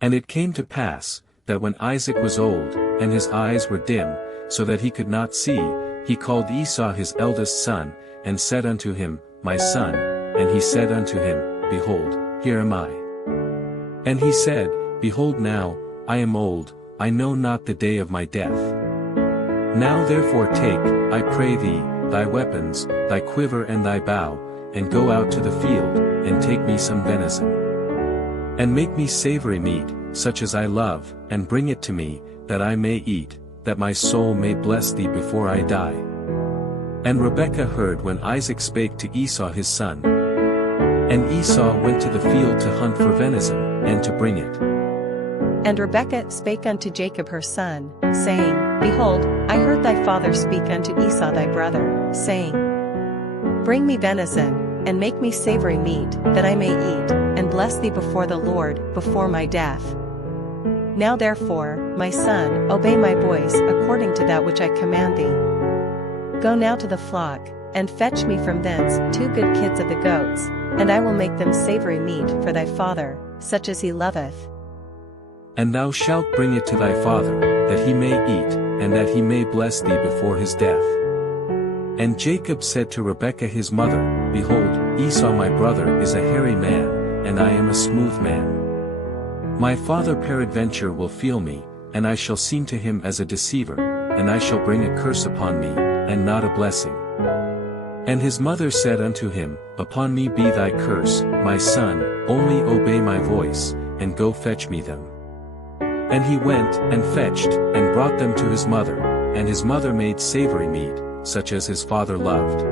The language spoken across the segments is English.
And it came to pass, that when Isaac was old, and his eyes were dim, so that he could not see, he called Esau his eldest son, and said unto him, My son, and he said unto him, Behold, here am I. And he said, Behold now, I am old, I know not the day of my death. Now therefore take, I pray thee, thy weapons, thy quiver and thy bow, and go out to the field, and take me some venison. And make me savory meat, such as I love, and bring it to me, that I may eat, that my soul may bless thee before I die. And Rebekah heard when Isaac spake to Esau his son. And Esau went to the field to hunt for venison, and to bring it. And Rebekah spake unto Jacob her son, saying, Behold, I heard thy father speak unto Esau thy brother, saying, Bring me venison, and make me savory meat, that I may eat, and bless thee before the Lord, before my death. Now therefore, my son, obey my voice according to that which I command thee. Go now to the flock, and fetch me from thence 2 good kids of the goats, and I will make them savory meat for thy father, such as he loveth. And thou shalt bring it to thy father, that he may eat, and that he may bless thee before his death. And Jacob said to Rebekah his mother, Behold, Esau my brother is a hairy man, and I am a smooth man. My father peradventure will feel me, and I shall seem to him as a deceiver, and I shall bring a curse upon me, and not a blessing. And his mother said unto him, Upon me be thy curse, my son, only obey my voice, and go fetch me them. And he went, and fetched, and brought them to his mother, and his mother made savory meat, such as his father loved.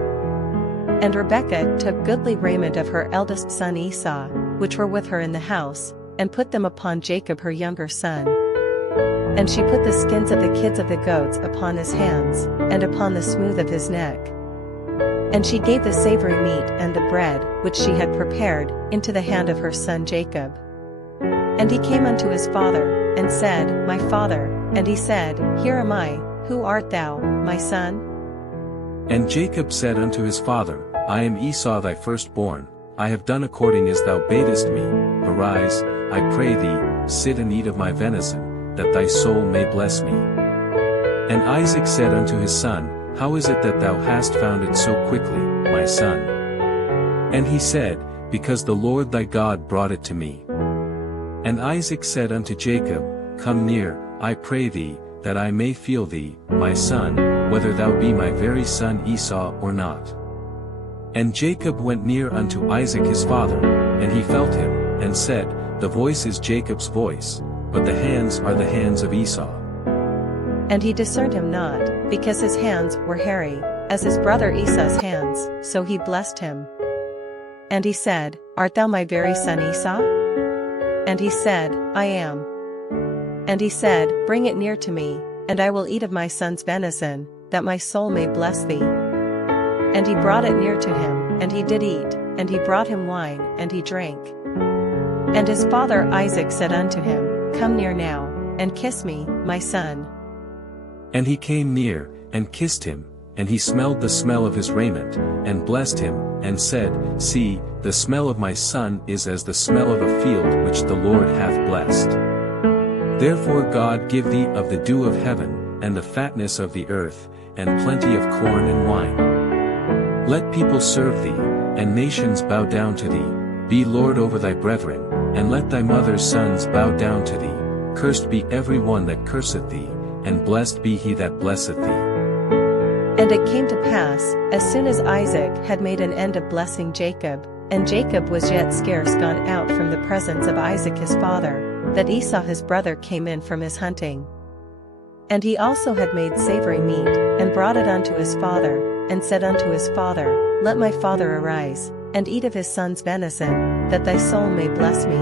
And Rebekah took goodly raiment of her eldest son Esau, which were with her in the house, and put them upon Jacob her younger son. And she put the skins of the kids of the goats upon his hands, and upon the smooth of his neck. And she gave the savory meat and the bread, which she had prepared, into the hand of her son Jacob. And he came unto his father, and said, My father, and he said, Here am I, who art thou, my son? And Jacob said unto his father, I am Esau thy firstborn, I have done according as thou badest me. Arise, I pray thee, sit and eat of my venison, that thy soul may bless me. And Isaac said unto his son, How is it that thou hast found it so quickly, my son? And he said, Because the Lord thy God brought it to me. And Isaac said unto Jacob, Come near, I pray thee, that I may feel thee, my son, whether thou be my very son Esau or not. And Jacob went near unto Isaac his father, and he felt him, and said, The voice is Jacob's voice, but the hands are the hands of Esau. And he discerned him not, because his hands were hairy, as his brother Esau's hands, so he blessed him. And he said, Art thou my very son Esau? And he said, I am. And he said, Bring it near to me, and I will eat of my son's venison, that my soul may bless thee. And he brought it near to him, and he did eat, and he brought him wine, and he drank. And his father Isaac said unto him, Come near now, and kiss me, my son. And he came near, and kissed him, and he smelled the smell of his raiment, and blessed him, and said, See, the smell of my son is as the smell of a field which the Lord hath blessed. Therefore God give thee of the dew of heaven, and the fatness of the earth, and plenty of corn and wine. Let people serve thee, and nations bow down to thee. Be Lord over thy brethren, and let thy mother's sons bow down to thee. Cursed be every one that curseth thee, and blessed be he that blesseth thee. And it came to pass, as soon as Isaac had made an end of blessing Jacob, and Jacob was yet scarce gone out from the presence of Isaac his father, that Esau his brother came in from his hunting. And he also had made savory meat, and brought it unto his father, and said unto his father, Let my father arise, and eat of his son's venison, that thy soul may bless me.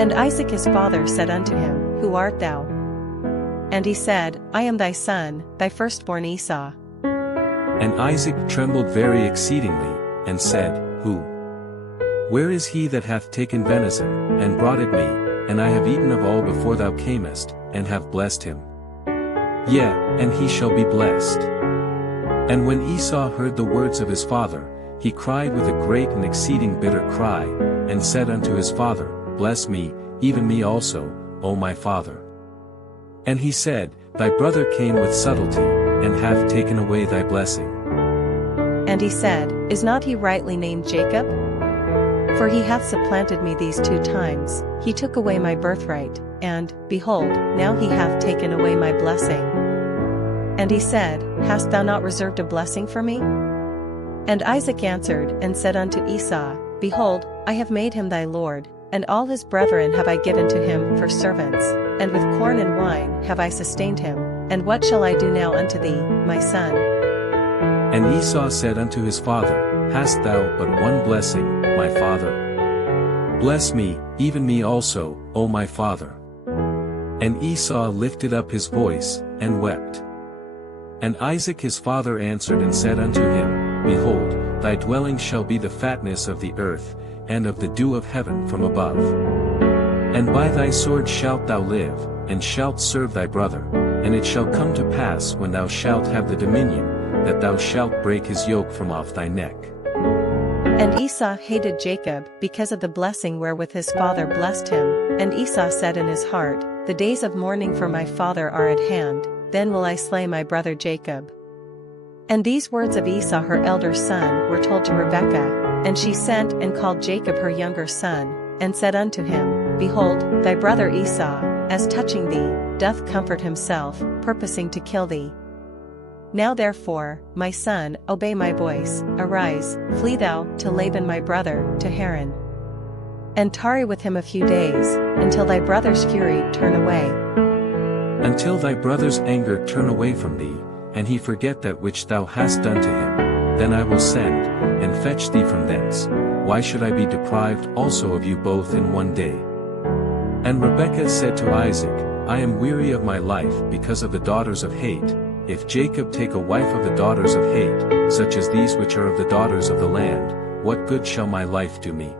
And Isaac his father said unto him, Who art thou? And he said, I am thy son, thy firstborn Esau. And Isaac trembled very exceedingly, and said, Who? Where is he that hath taken venison, and brought it me, and I have eaten of all before thou camest, and have blessed him? Yea, and he shall be blessed. And when Esau heard the words of his father, he cried with a great and exceeding bitter cry, and said unto his father, Bless me, even me also, O my father. And he said, Thy brother came with subtlety, and hath taken away thy blessing. And he said, Is not he rightly named Jacob? For he hath supplanted me these 2 times, he took away my birthright, and, behold, now he hath taken away my blessing. And he said, Hast thou not reserved a blessing for me? And Isaac answered and said unto Esau, Behold, I have made him thy lord, and all his brethren have I given to him for servants, and with corn and wine have I sustained him, and what shall I do now unto thee, my son? And Esau said unto his father, Hast thou but one blessing, my father? Bless me, even me also, O my father. And Esau lifted up his voice, and wept. And Isaac his father answered and said unto him, Behold, thy dwelling shall be the fatness of the earth, and of the dew of heaven from above. And by thy sword shalt thou live, and shalt serve thy brother, and it shall come to pass when thou shalt have the dominion, that thou shalt break his yoke from off thy neck. And Esau hated Jacob because of the blessing wherewith his father blessed him, and Esau said in his heart, The days of mourning for my father are at hand, then will I slay my brother Jacob. And these words of Esau her elder son were told to Rebekah, and she sent and called Jacob her younger son, and said unto him, Behold, thy brother Esau, as touching thee, doth comfort himself, purposing to kill thee. Now therefore, my son, obey my voice, arise, flee thou to Laban my brother, to Haran. And tarry with him a few days, until thy brother's fury turn away. Until thy brother's anger turn away from thee, and he forget that which thou hast done to him, then I will send, and fetch thee from thence. Why should I be deprived also of you both in one day? And Rebekah said to Isaac, I am weary of my life because of the daughters of hate. If Jacob take a wife of the daughters of hate, such as these which are of the daughters of the land, what good shall my life do me?